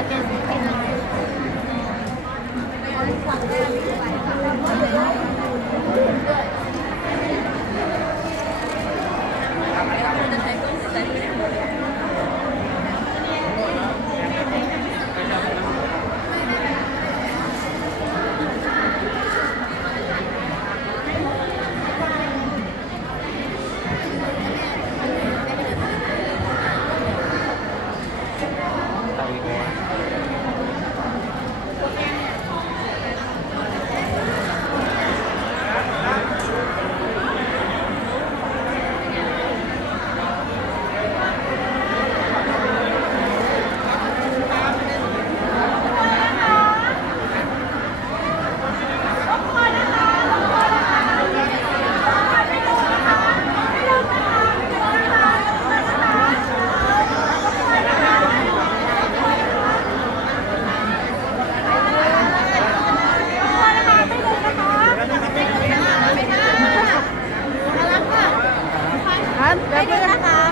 าเกสิกินไ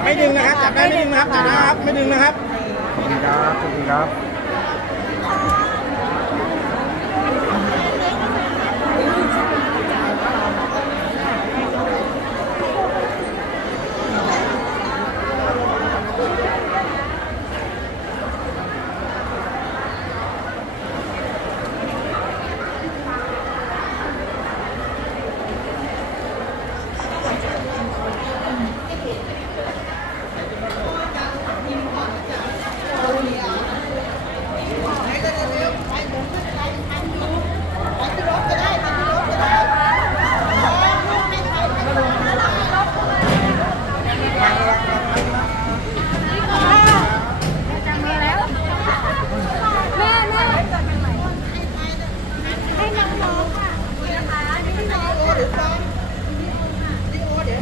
ไม่ดึงนะครับจับได้ไม่ดึงนะครับจับนะครับไม่ดึงนะครับสวัสดีครับสวัสดีครับ องๆค่ะนี่นะคะนี่น้องค่ะเดี๋ย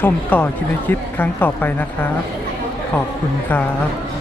ชมต่อคลิปคลิปครั้งต่อไปนะครับ ขอบคุณครับ